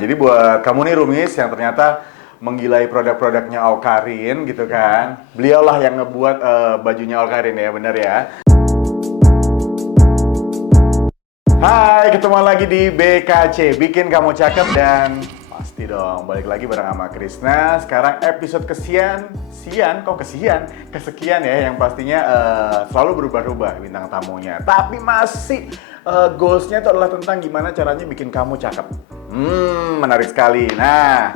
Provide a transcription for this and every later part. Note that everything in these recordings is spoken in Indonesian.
jadi buat kamu nih Rumis yang ternyata menggilai produk-produknya Awkarin gitu kan. Beliaulah yang ngebuat bajunya Awkarin ya, bener ya. Hai, ketemu lagi di BKC, bikin kamu cakep dan pasti dong, balik lagi bareng sama Krisna. Sekarang episode kesekian ya, yang pastinya selalu berubah-ubah bintang tamunya. Tapi masih goalsnya itu adalah tentang gimana caranya bikin kamu cakep. Menarik sekali. Nah,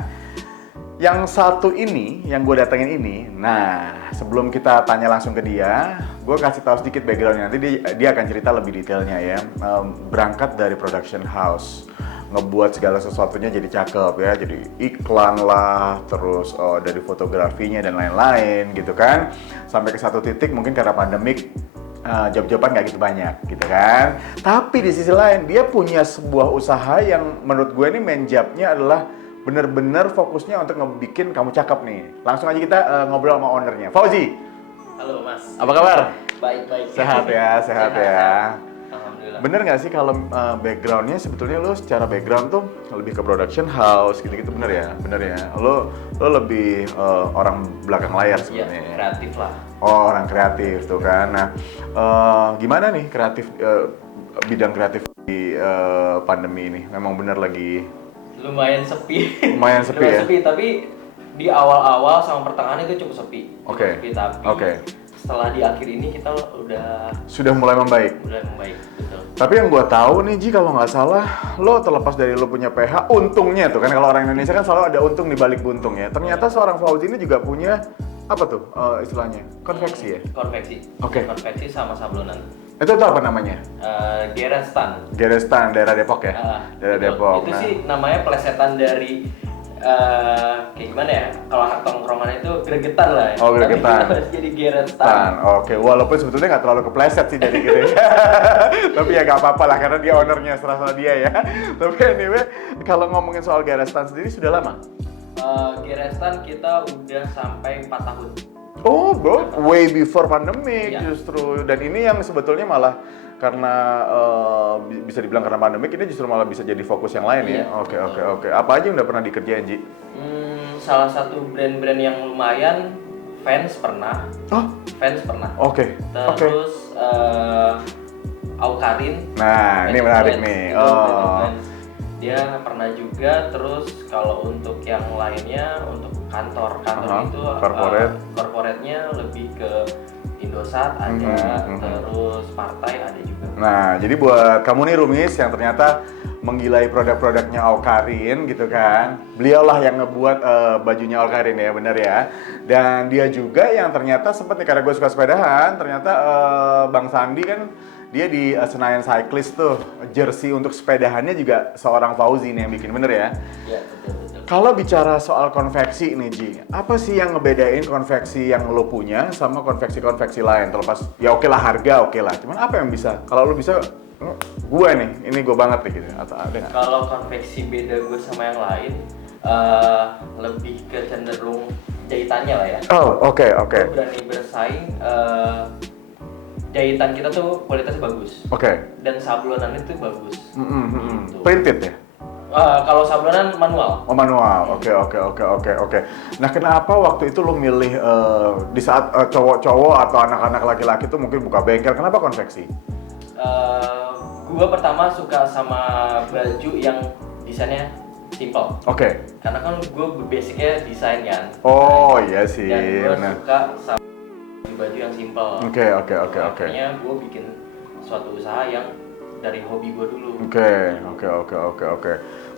yang satu ini, yang gue datengin ini, nah sebelum kita tanya langsung ke dia, gue kasih tahu sedikit backgroundnya. Nanti dia akan cerita lebih detailnya ya. Berangkat dari production house, ngebuat segala sesuatunya jadi cakep ya, jadi iklan lah, terus dari fotografinya dan lain-lain gitu kan. Sampai ke satu titik mungkin karena pandemik, job-joban nggak gitu banyak gitu kan. Tapi di sisi lain dia punya sebuah usaha yang menurut gue ini main job-nya adalah bener-bener fokusnya untuk ngebikin kamu cakep nih. Langsung aja kita ngobrol sama ownernya, Fauzi. Halo Mas. Apa kabar? Baik-baik. Sehat ya. Alhamdulillah. Bener nggak sih kalau backgroundnya sebetulnya lo secara background tuh lebih ke production house gitu-gitu, bener ya? Lo lebih orang belakang layar sebenarnya. Iya, kreatif lah. Oh, orang kreatif tuh kan. Nah, gimana nih kreatif, bidang kreatif di pandemi ini? Memang bener lagi Lumayan sepi. lumayan sepi ya? Tapi di awal-awal sama pertengahan itu cukup sepi. Oke. Sepi, tapi setelah di akhir ini kita Sudah mulai membaik. Betul. Tapi yang gue tahu nih Ji, kalau nggak salah, lo terlepas dari lo punya PH, untungnya tuh kan kalau orang Indonesia kan selalu ada untung di balik buntung ya. Ternyata seorang Fauzi ini juga punya apa tuh istilahnya? Konveksi ya? Konveksi. Oke. Konveksi sama sablonan. Itu tuh apa namanya? Gerestan. Daerah Depok ya? Daerah Depok. Itu sih namanya plesetan dari kayak gimana ya? Kalau anak tongkrongan itu gregetan lah ya. Oh, gregetan. Tapi jadi gerestan. Oke, walaupun sebetulnya nggak terlalu kepleset sih dari gitu. Tapi ya nggak apa-apa lah karena dia ownernya, serah dia ya. Tapi anyway, kalau ngomongin soal Gerestan sendiri sudah lama? Gerestan kita udah sampai 4 tahun. Oh bro, way before pandemic Iya. justru. Dan ini yang sebetulnya malah karena bisa dibilang karena pandemic ini justru malah bisa jadi fokus yang lain ya. Iya. Oke. Apa aja yang udah pernah dikerjain Ji? Salah satu brand-brand yang lumayan, Vans pernah. Oh, oke. Terus Awkarin. Nah, ini menarik nih. Dia pernah juga. Terus kalau untuk yang lainnya, untuk kantor itu corporate-nya lebih ke Indosat ada, terus partai ada juga. Nah, jadi buat kamu nih Rumis yang ternyata menggilai produk-produknya Awkarin gitu kan. Beliaulah yang ngebuat bajunya Awkarin ya, bener ya. Dan dia juga yang ternyata sempat nih, karena gue suka sepedahan, ternyata Bang Sandi kan dia di Senayan Cyclist tuh, jersey untuk sepedahannya juga seorang Fauzi nih yang bikin, bener ya? Iya, betul. Kalau bicara soal konveksi nih Ji, apa sih yang ngebedain konveksi yang lo punya sama konveksi-konveksi lain? Terlepas, ya oke lah harga oke lah, cuman apa yang bisa? Kalau lo bisa, gue nih, ini gue banget nih gitu, atau ada nggak? Kalau konveksi beda gue sama yang lain, lebih ke cenderung jahitannya lah ya. Oh, oke. Gue berani bersaing, jahitan kita tuh kualitasnya bagus. Oke. Dan sablonan itu bagus. Gitu. Printed ya? Kalau sablonan manual. Oh manual, oke. Nah kenapa waktu itu lo milih di saat cowok-cowok atau anak-anak laki-laki tuh mungkin buka bengkel, kenapa konveksi? Gue pertama suka sama baju yang desainnya simple. Oke. Karena kan gue basicnya desain kan. Oh iya sih. Dan gue suka sama baju yang simple. Oke. Makanya gue bikin suatu usaha yang dari hobi gue dulu. Oke.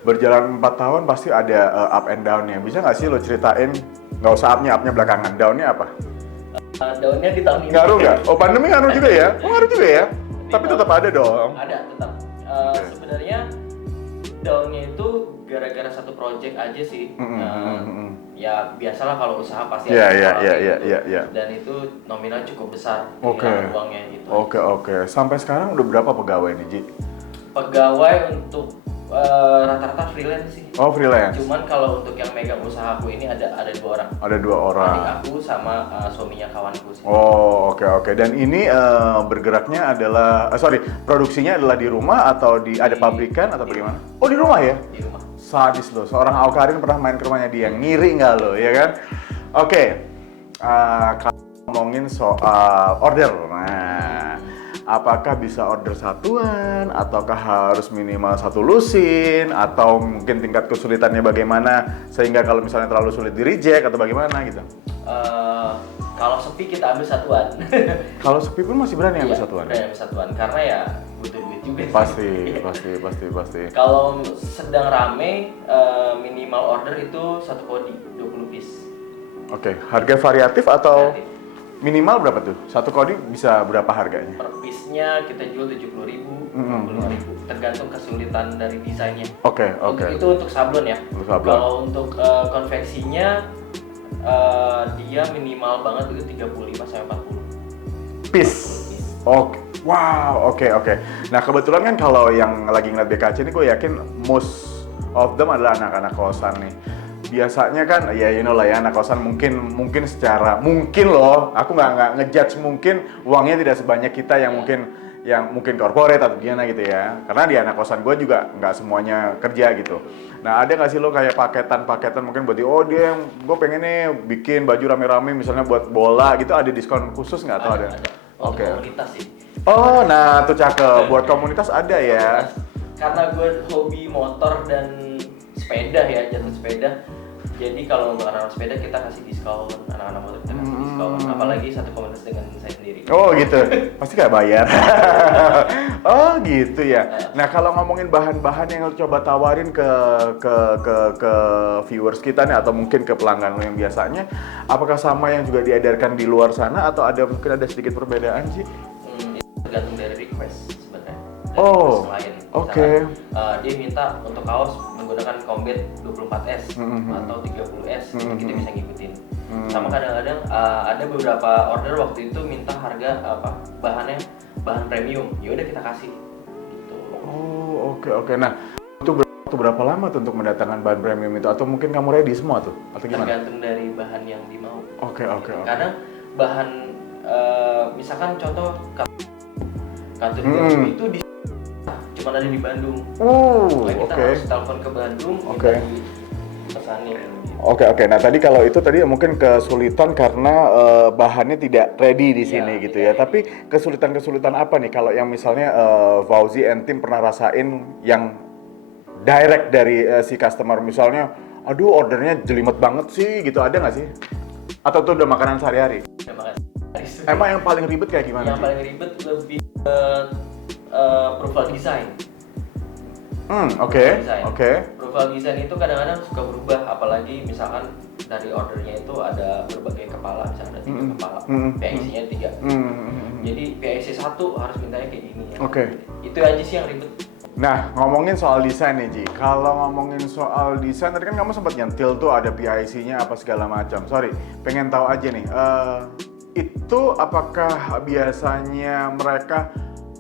Berjalan 4 tahun pasti ada up and down-nya. Bisa nggak sih lo ceritain? Nggak usah upnya bakangan. Down-nya apa? Daunnya di tahun ini. Ngaruh nggak? Oh pandemi ngaruh juga ya? Ngaruh juga ya? Tapi tetap ada dong. Ada, tetap. Sebenarnya daunnya itu gara-gara satu project aja sih. Ya biasalah kalau usaha pasti ada. Iya. Dan itu nominal cukup besar. Oke. Uangnya gitu. Oke. Sampai sekarang udah berapa pegawai nih Ji? Pegawai untuk rata-rata freelance sih. Oh freelance. Cuman kalau untuk yang megang usahaku ini ada 2 orang. Ada 2 orang. Adik aku sama suaminya kawanku sih. Oh oke. Dan ini bergeraknya adalah, produksinya adalah di rumah atau ada pabrikan atau bagaimana? Oh di rumah ya? Di rumah. Sadis lo, seorang Awkarin pernah main ke rumahnya dia, ngiri nggak lo, ya kan? Oke, kalau ngomongin soal order, nah, apakah bisa order satuan, ataukah harus minimal satu lusin, atau mungkin tingkat kesulitannya bagaimana, sehingga kalau misalnya terlalu sulit di reject atau bagaimana gitu? Kalau sepi kita ambil satuan. Kalau sepi pun masih berani ambil Iya, satuan? berani ambil satuan, karena ya butuh duit juga sih. Pasti. Kalau sedang rame, minimal order itu 1 kodi, 20 piece. Oke, harga variatif atau Variatif. minimal berapa tuh? Satu kodi bisa berapa harganya? Per piece-nya kita jual 70.000, 50.000, tergantung kesulitan dari desainnya. Oke. Itu untuk sablon ya. Untuk sablon. Kalau untuk konveksinya dia minimal banget itu 35 sampai 40 Piece. Oke. Wow, oke. Nah, kebetulan kan kalau yang lagi ngeliat BKC ini gue yakin most of them adalah anak-anak kosan nih. Biasanya kan ya you know lah ya, anak kosan mungkin secara loh, aku nggak ngejudge, mungkin uangnya tidak sebanyak kita yang mungkin corporate atau gimana gitu ya, karena di anak kosan gue juga nggak semuanya kerja gitu. Nah, ada nggak sih lo kayak paketan mungkin buat gue pengen nih bikin baju rame-rame misalnya buat bola gitu, ada diskon khusus nggak atau ada? Untuk komunitas sih. Oh, nah tuh cakep, buat komunitas ada ya. Karena gue hobi motor dan sepeda ya, jatuh sepeda. Jadi kalau untuk anak-anak sepeda kita kasih diskon, anak-anak motor kita kasih diskon, apalagi satu komunitas dengan saya sendiri. Oh gitu, pasti nggak bayar. Oh gitu ya. Nah, kalau ngomongin bahan-bahan yang lo coba tawarin ke viewers kita nih, atau mungkin ke pelanggan lo yang biasanya, apakah sama yang juga diedarkan di luar sana atau mungkin ada sedikit perbedaan sih? Itu tergantung dari request sebenarnya. Oh, oke. Dia minta untuk kaos menggunakan combat 24S atau 30S, kita bisa ngikutin. Sama kadang-kadang ada beberapa order waktu itu minta harga bahan premium, ya udah kita kasih gitu. Oh, oke. Nah, itu berapa lama tuh untuk mendatangkan bahan premium itu, atau mungkin kamu ready semua tuh atau gimana? Tergantung dari bahan yang dimau. Oke. Kadang bahan misalkan contoh kantor itu cuma ada di Bandung. Kita harus telepon ke Bandung, pesanin. Oke. Nah, tadi mungkin kesulitan karena bahannya tidak ready di sini gitu ya. Tapi kesulitan apa nih kalau yang misalnya Fauzi and Tim pernah rasain yang direct dari si customer, misalnya, aduh ordernya jelimet banget sih gitu, ada nggak sih? Atau itu udah makanan sehari-hari? Emang yang paling ribet kayak gimana? Yang paling ribet lebih ke profile design. Oke. Profile design itu kadang-kadang suka berubah, apalagi misalkan dari ordernya itu ada berbagai kepala, misalnya ada 3 kepala, PIC-nya 3. Jadi PIC 1 harus mintanya kayak gini ya. Itu aja sih yang ribet. Nah, ngomongin soal desain nih Ji, kalau ngomongin soal desain, tadi kan kamu sempat nyentil tuh ada PIC-nya apa segala macam. Sorry, pengen tahu aja nih, itu apakah biasanya mereka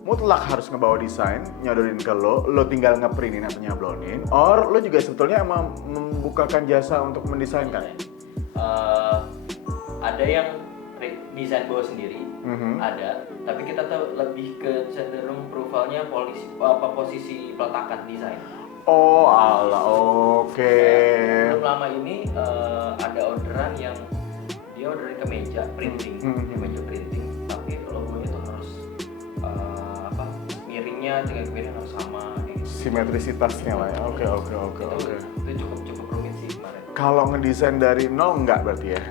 mutlak harus ngebawa desain, nyodorin ke lo tinggal ngeprintin atau nyablonin, or lo juga sebetulnya emang membukakan jasa untuk mendesainkan? Ada yang desain bawa sendiri, ada, tapi kita tuh lebih ke cenderung profilnya posisi peletakan desain. Oh alah, oke. Belum lama ini ada orderan yang dia orderin ke meja printing, meja printing, tapi logonya tuh harus miringnya dengan miring harus sama gitu. Simetrisitasnya lah ya. Oke. Itu cukup rumit sih kemarin. Kalau ngedesain dari nol enggak berarti ya?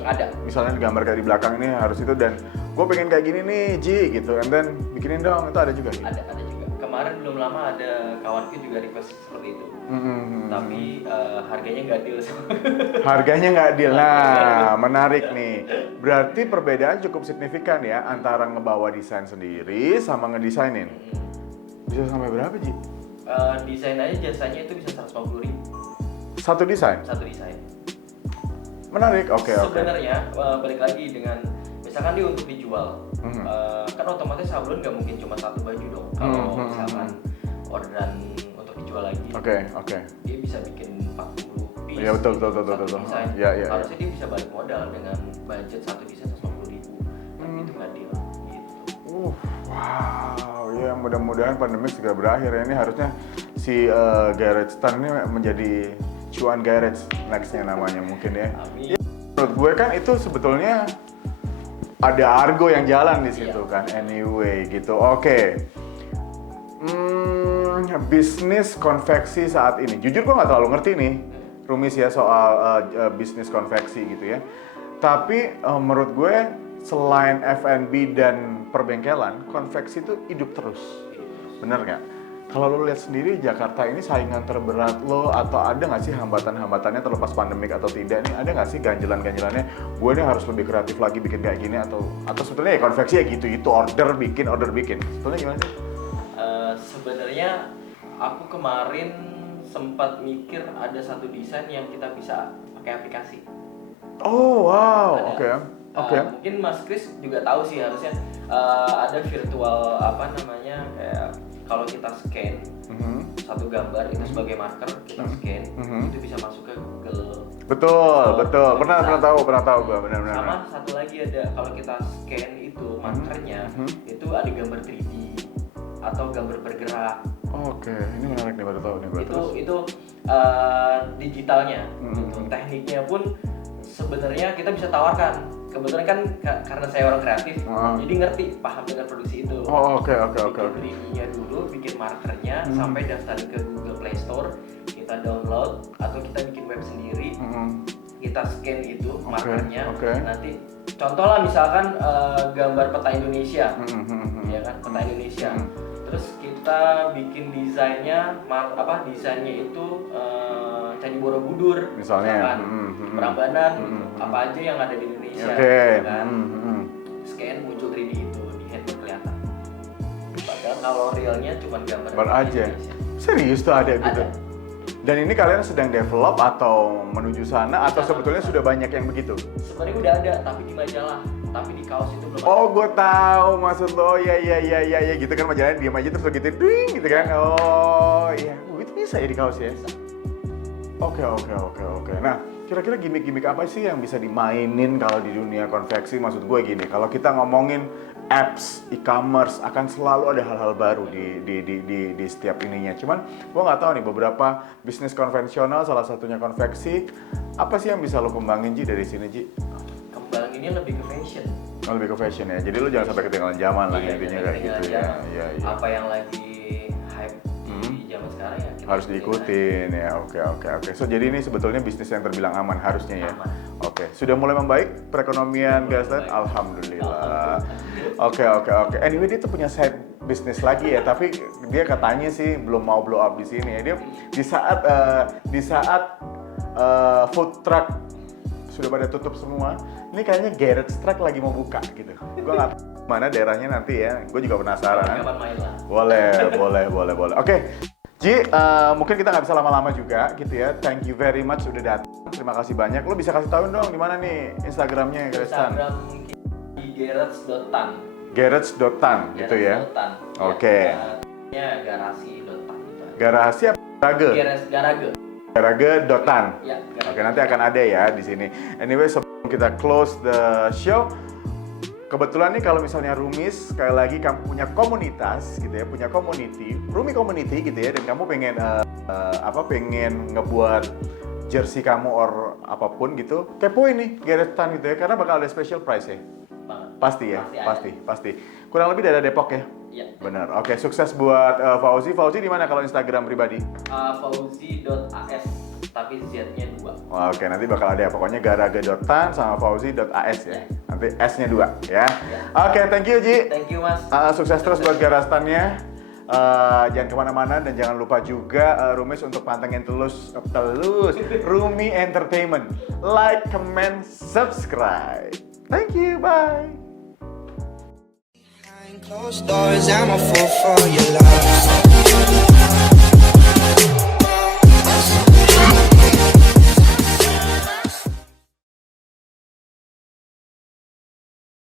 Ada. Misalnya digambar kayak di belakang ini harus itu, dan gue pengen kayak gini nih Ji gitu, and then bikinin dong, itu ada juga nih? Ada juga. Kemarin belum lama ada kawanku juga request seperti itu. Tapi harganya nggak deal. Harganya nggak deal. Nah, menarik nih. Berarti perbedaan cukup signifikan ya antara ngebawa desain sendiri sama ngedesainin. Bisa sampai berapa Ji? Desain aja jasanya itu bisa 150.000. Satu desain? Satu desain. Menarik, oke. Sebenarnya balik lagi dengan misalkan dia untuk dijual, kan otomatis sablon nggak mungkin cuma satu baju dong. Kalau misalkan orderan untuk dijual lagi, dia bisa bikin 40 piece. Iya betul. Desain. Ya. Harusnya dia bisa balik modal dengan budget satu desain 150.000. Tapi itu nggak deal. Gitu. Wow, ya mudah-mudahan pandemi segera berakhir ya. Ini harusnya si Garage Stand ini menjadi cuan garage nextnya namanya mungkin ya. Amin. Menurut gue kan itu sebetulnya ada argo yang jalan di situ kan, anyway gitu. Oke. Bisnis konveksi saat ini. Jujur gue nggak terlalu ngerti nih, Rumis ya soal bisnis konveksi gitu ya. Tapi menurut gue selain F&B dan perbengkelan, konveksi itu hidup terus. Bener nggak? Kalau lo lihat sendiri Jakarta ini saingan terberat lo, atau ada nggak sih hambatan-hambatannya terlepas pandemik atau tidak nih? Ada nggak sih ganjelan-ganjelannya? Gue nih harus lebih kreatif lagi bikin kayak gini, atau sebetulnya ya konveksi ya gitu, itu order bikin. Sebetulnya gimana sih? Sebenarnya aku kemarin sempat mikir ada satu desain yang kita bisa pakai aplikasi. Oh wow, oke. Mungkin Mas Kris juga tahu sih harusnya ada virtual apa namanya kayak kalau kita scan satu gambar itu sebagai marker, kita scan itu bisa masuk ke Google. Betul. Pernah tahu gue benar-benar. Sama satu lagi ada kalau kita scan itu markernya itu ada gambar 3D atau gambar bergerak. Oke, ini menarik nih, baru tahu nih gue. Itu digitalnya, tekniknya pun sebenarnya kita bisa tawarkan. Kebetulan kan karena saya orang kreatif, jadi ngerti, paham dengan produksi itu. Oke. Bikin 3D-nya dulu, bikin markernya, sampai daftarin ke Google Play Store, kita download atau kita bikin web sendiri, kita scan itu markernya. Nanti contoh lah misalkan gambar peta Indonesia, ya kan, peta Indonesia. Terus kita bikin desainnya, desainnya itu Candi Borobudur, misalnya, Prambanan, apa aja yang ada di Indonesia, kan? Scan muncul 3D itu di handphone kelihatan. Padahal kalau realnya cuma gambar aja. Indonesia. Serius tuh ada gitu. Dan ini kalian sedang develop atau menuju sana atau sebetulnya sudah banyak yang begitu? Sebenarnya udah ada, tapi di majalah. Tapi di kaos itu belum ada. Oh, gue tahu maksud lo. Ya gitu kan, majalahnya diam aja terus begitu ding gitu kan. Oh, iya. Itu bisa ya di kaos ya? Oke. Nah, kira-kira gimmick-gimmick apa sih yang bisa dimainin kalau di dunia konveksi? Maksud gue gini, kalau kita ngomongin apps, e-commerce, akan selalu ada hal-hal baru di setiap ininya. Cuman gue nggak tahu nih, beberapa bisnis konvensional, salah satunya konveksi, apa sih yang bisa lo kembangin Ji dari sini Ji? Kembanginnya lebih ke fashion. Oh, lebih ke fashion ya. Jadi lo jangan sampai ketinggalan zaman lah intinya kayak gitu ya. Iya. Apa yang lagi hype di zaman sekarang ya kita harus diikutin ya. Oke. So jadi ini sebetulnya bisnis yang terbilang aman harusnya ya. Oke. Sudah mulai membaik perekonomian Gasland? Alhamdulillah. Oke. Anyway, dia tuh punya side bisnis lagi ya, tapi dia katanya sih belum mau blow up di sini ya. Dia di saat food truck sudah pada tutup semua, ini kayaknya garage truck lagi mau buka gitu. Gue nggak tahu mana daerahnya nanti ya. Gue juga penasaran. Kapan main lah? Boleh. Oke. Ji, mungkin kita nggak bisa lama-lama juga gitu ya. Thank you very much udah datang. Terima kasih banyak. Lo bisa kasih tahu dong di mana nih Instagramnya Garage Tan? Instagram di garage.tan. Garage.tan gitu ya. Oke. Ya garasi.tan. Garasi apa? Garage. Garage.tan. Ya, Oke, nanti akan ada ya di sini. Anyway, sebelum kita close the show, kebetulan nih kalau misalnya Rumis sekali lagi kamu punya komunitas gitu ya, punya community, Rumi community gitu ya, dan kamu pengen pengen ngebuat jersey kamu or apapun gitu, kepoin nih Garage.tan gitu ya, karena bakal ada special price ya. Pasti. Kurang lebih dari Depok ya. Iya. Benar. Oke, sukses buat Fauzi. Fauzi di mana kalau Instagram pribadi? Fauzi.as tapi Z-nya 2. Oke, nanti bakal ada ya. Pokoknya garage.tan sama fauzi.as ya. Nanti S-nya 2 ya. Oke, thank you Ji. Thank you Mas. Sukses terus buat Garage.tan-nya. Jangan kemana-mana dan jangan lupa juga Rumis untuk pantengin telus Rumi Entertainment. Like, comment, subscribe. Thank you, bye. Closed doors, I'm a fool for your love.